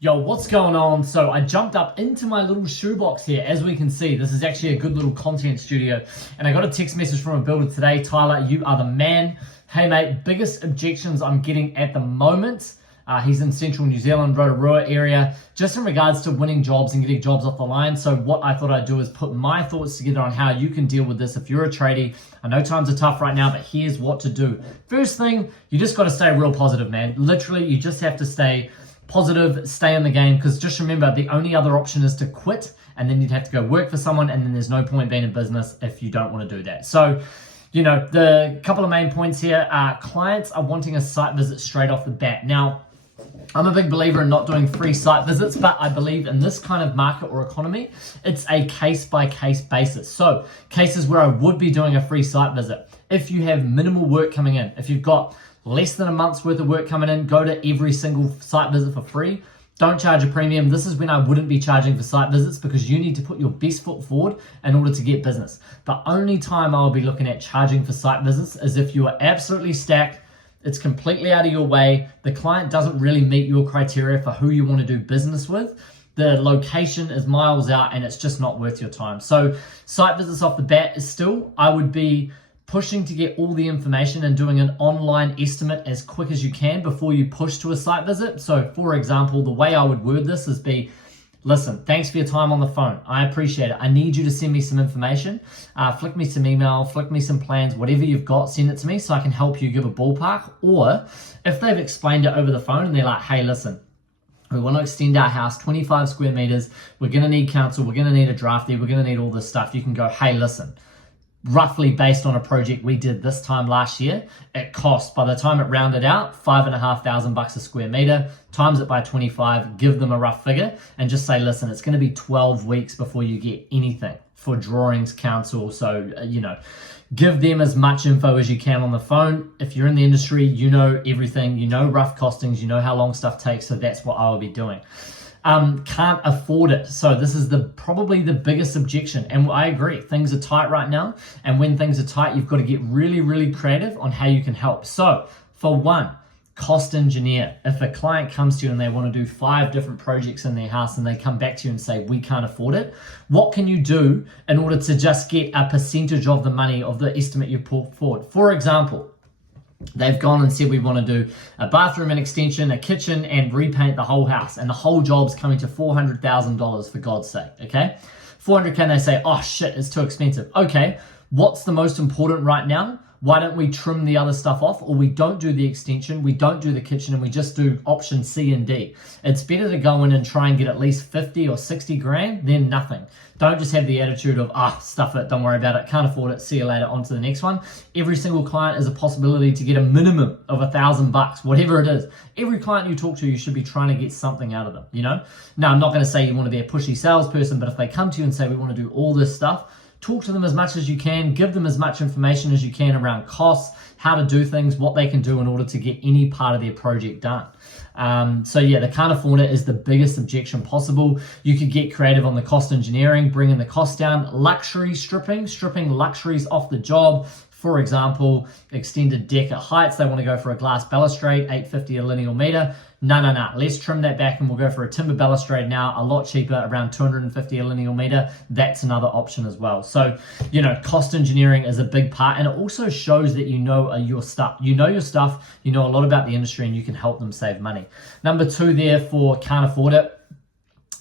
Yo, what's going on? So I jumped up into my little shoebox here. As we can see, this is actually a good little content studio. And I got a text message from a builder today. Tyler, you are the man. Hey mate, biggest objections I'm getting at the moment. He's in central New Zealand, Rotorua area, just in regards to winning jobs and getting jobs off the line. So what I thought I'd do is put my thoughts together on how you can deal with this if you're a tradie. I know times are tough right now, but here's what to do. First thing, you just got to stay real positive, man. Literally, you just have to stay positive, stay in the game, because just remember, the only other option is to quit, and then you'd have to go work for someone, and then there's no point being in business if you don't want to do that. So, you know, the couple of main points here are clients are wanting a site visit straight off the bat. Now, I'm a big believer in not doing free site visits, but I believe in this kind of market or economy, it's a case-by-case basis. So cases where I would be doing a free site visit, if you have minimal work coming in, if you've got less than a month's worth of work coming in, go to every single site visit for free. Don't charge a premium. This is when I wouldn't be charging for site visits, because you need to put your best foot forward in order to get business. The only time I'll be looking at charging for site visits is if you are absolutely stacked, it's completely out of your way, the client doesn't really meet your criteria for who you want to do business with, the location is miles out, and it's just not worth your time. So site visits off the bat is still, I would be pushing to get all the information and doing an online estimate as quick as you can before you push to a site visit. So for example, the way I would word this is listen, thanks for your time on the phone. I appreciate it. I need you to send me some information. Flick me some email, flick me some plans, whatever you've got, send it to me so I can help you give a ballpark. Or if they've explained it over the phone and they're like, hey, listen, we want to extend our house 25 square meters. We're going to need council. We're going to need a drafty. We're going to need all this stuff. You can go, hey, listen, roughly based on a project we did this time last year, it cost, by the time it rounded out, $5,500 a square meter, times it by 25, give them a rough figure, and just say, listen, it's going to be 12 weeks before you get anything for drawings, council. So, give them as much info as you can on the phone. If you're in the industry, you know everything, you know rough costings, you know how long stuff takes. So that's what I will be doing. Can't afford it. So this is probably the biggest objection. And I agree, things are tight right now. And when things are tight, you've got to get really, really creative on how you can help. So for one, cost engineer. If a client comes to you and they want to do 5 different projects in their house and they come back to you and say, we can't afford it, what can you do in order to just get a percentage of the money of the estimate you put forward? For example, they've gone and said we want to do a bathroom and extension, a kitchen, and repaint the whole house. And the whole job's coming to $400,000 for God's sake, okay? 400K, and they say, oh shit, it's too expensive. Okay, what's the most important right now? Why don't we trim the other stuff off, or we don't do the extension, we don't do the kitchen, and we just do option C and D? It's better to go in and try and get at least 50 or 60 grand than nothing. Don't just have the attitude of, stuff it, don't worry about it, can't afford it, see you later, on to the next one. Every single client is a possibility to get a minimum of $1,000, whatever it is. Every client you talk to, you should be trying to get something out of them, you know? Now, I'm not going to say you want to be a pushy salesperson, but if they come to you and say, we want to do all this stuff, talk to them as much as you can, give them as much information as you can around costs, how to do things, what they can do in order to get any part of their project done. So yeah, the can't afford it is the biggest objection possible. You could get creative on the cost engineering, bringing the cost down. Luxury stripping luxuries off the job. For example, extended deck at heights, they want to go for a glass balustrade, $850 a linear meter. No, let's trim that back and we'll go for a timber balustrade now, a lot cheaper, around $250 a linear meter. That's another option as well. So, cost engineering is a big part, and it also shows that you know your stuff. You know your stuff, you know a lot about the industry, and you can help them save money. Number 2 there for can't afford it.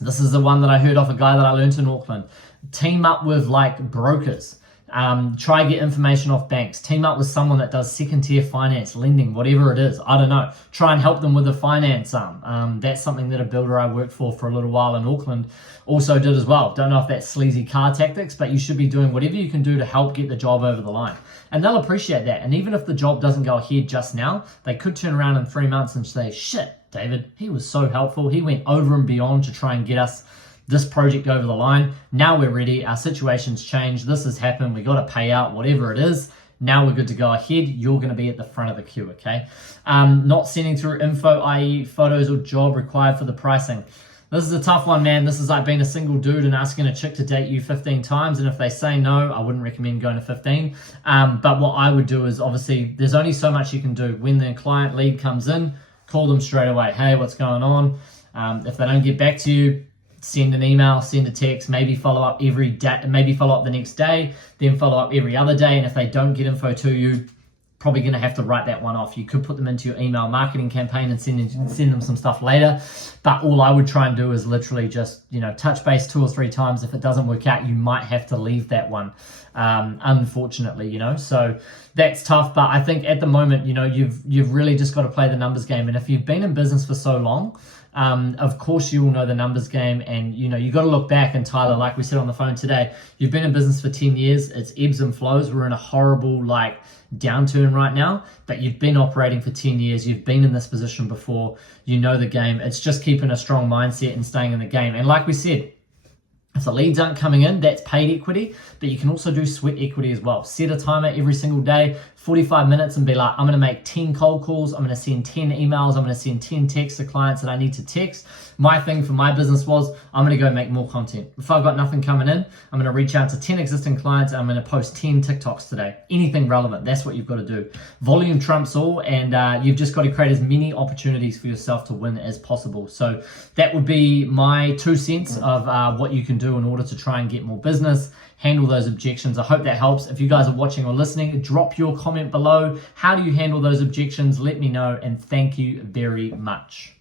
This is the one that I heard off a guy that I learned in Auckland. Team up with brokers. Try to get information off banks, team up with someone that does second tier finance, lending, whatever it is. I don't know. Try and help them with the finance. That's something that a builder I worked for a little while in Auckland also did as well. Don't know if that's sleazy car tactics, but you should be doing whatever you can do to help get the job over the line. And they'll appreciate that. And even if the job doesn't go ahead just now, they could turn around in 3 months and say, shit, David, he was so helpful. He went over and beyond to try and get us this project over the line. Now we're ready. Our situation's changed. This has happened. We got to pay out whatever it is. Now we're good to go ahead. You're going to be at the front of the queue, okay? Not sending through info, i.e. photos or job required for the pricing. This is a tough one, man. This is like being a single dude and asking a chick to date you 15 times. And if they say no, I wouldn't recommend going to 15. But what I would do is, obviously, there's only so much you can do. When the client lead comes in, call them straight away. Hey, what's going on? If they don't get back to you, send an email, send a text, maybe follow up every day, maybe follow up the next day, then follow up every other day. And if they don't get info to you, probably going to have to write that one off. You could put them into your email marketing campaign and send them some stuff later. But all I would try and do is literally just, touch base 2 or 3 times. If it doesn't work out, you might have to leave that one, unfortunately, So that's tough. But I think at the moment, you've really just got to play the numbers game. And if you've been in business for so long, of course you will know the numbers game, and you got to look back. And Tyler, like we said on the phone today, you've been in business for 10 years. It's ebbs and flows. We're in a horrible downturn right now, but you've been operating for 10 years. You've been in this position before. You know the game. It's just keeping a strong mindset and staying in the game. And like we said, if the leads aren't coming in, that's paid equity, but you can also do sweat equity as well. Set a timer every single day, 45 minutes, and be like, I'm going to make 10 cold calls. I'm going to send 10 emails. I'm going to send 10 texts to clients that I need to text. My thing for my business was, I'm going to go make more content. If I've got nothing coming in, I'm going to reach out to 10 existing clients. And I'm going to post 10 TikToks today. Anything relevant. That's what you've got to do. Volume trumps all, and you've just got to create as many opportunities for yourself to win as possible. So that would be my 2 cents of what you can do in order to try and get more business, handle those objections. I hope that helps. If you guys are watching or listening, drop your comment below. How do you handle those objections? Let me know, and thank you very much.